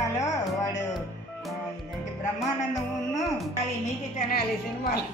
సినిమాలో వాడు బ్రహ్మానందం అది నీతి తినాలి సినిమాలో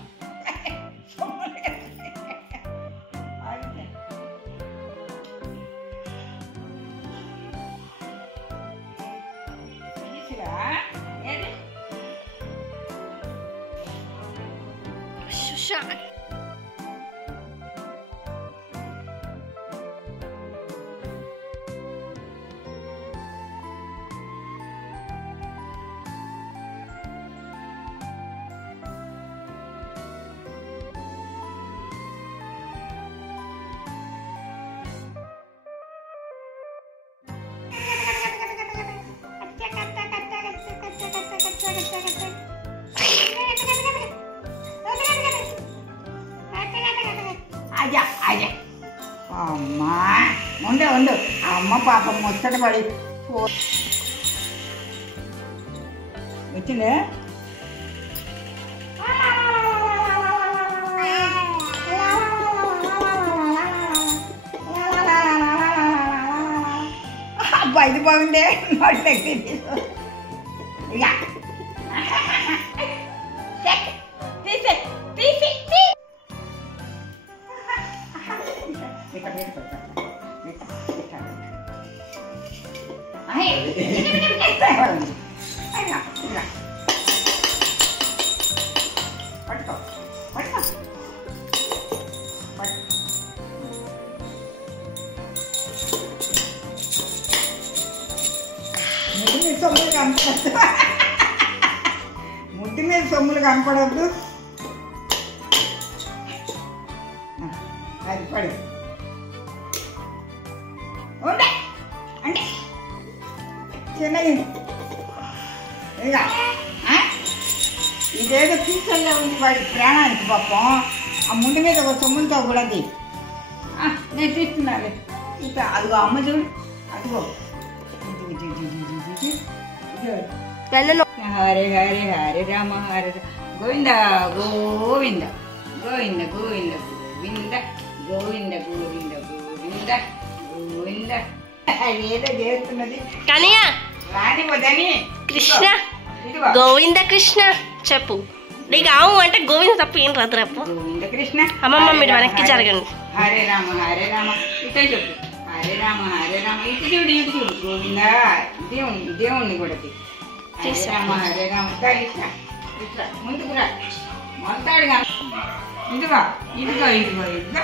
అమ్మా ఉండు అమ్మ పాపం ముచ్చట పడి వచ్చిందే అబ్బా ఇది బాగుందే ఇక ముద్దు మీద సొమ్ములు కనపడద్దు అది పడు అంటే చిన్నది ఇక ఇదేదో ఫ్యూచర్లో ఉంది వాడి ప్రాణానికి పాపం ఆ ముందు మీద ఒక సొమ్ములతో కూడా నేను తీస్తున్నాను ఇక అదిగో అమ్మ చూడు అదిగో హరే హరే హరే రామ హరే గోవింద గోవింద గోవింద గోవింద గోవింద గోవింద గోవింద గోవింద గోవింద ఏదో చేస్తున్నది రానివ్వదని కృష్ణ గోవింద కృష్ణ చెప్పు నీకు ఆవు అంటే గోవింద తప్ప ఏం రాదు రేపు గోవింద కృష్ణ అమ్మమ్మ మీరు వెనక్కి జరగండి హరే రామ ఇటే చెప్పు హరే రామ ఇటు చూడు గోవింద దేవుణ్ణి కూడా హరే రామ ఇట్లా ఇట్లా ముందుకు రా మొత్తాడుగా ఇదిగా ఇదిగా ఇదిగా ఇదిగా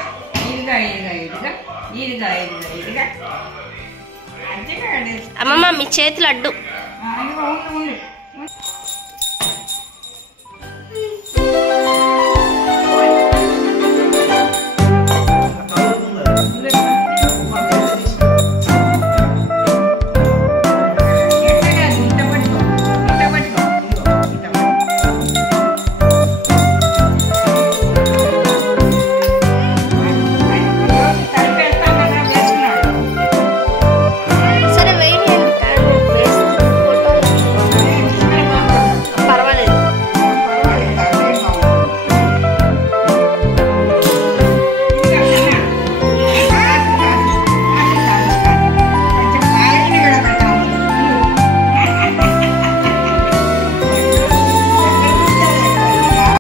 ఇదిగా ఇదిగా ఇదిగా ఇదిగా ఇదిగా ఇదిగా అమ్మమ్మ మీ చేతులు అడ్డు ఉండు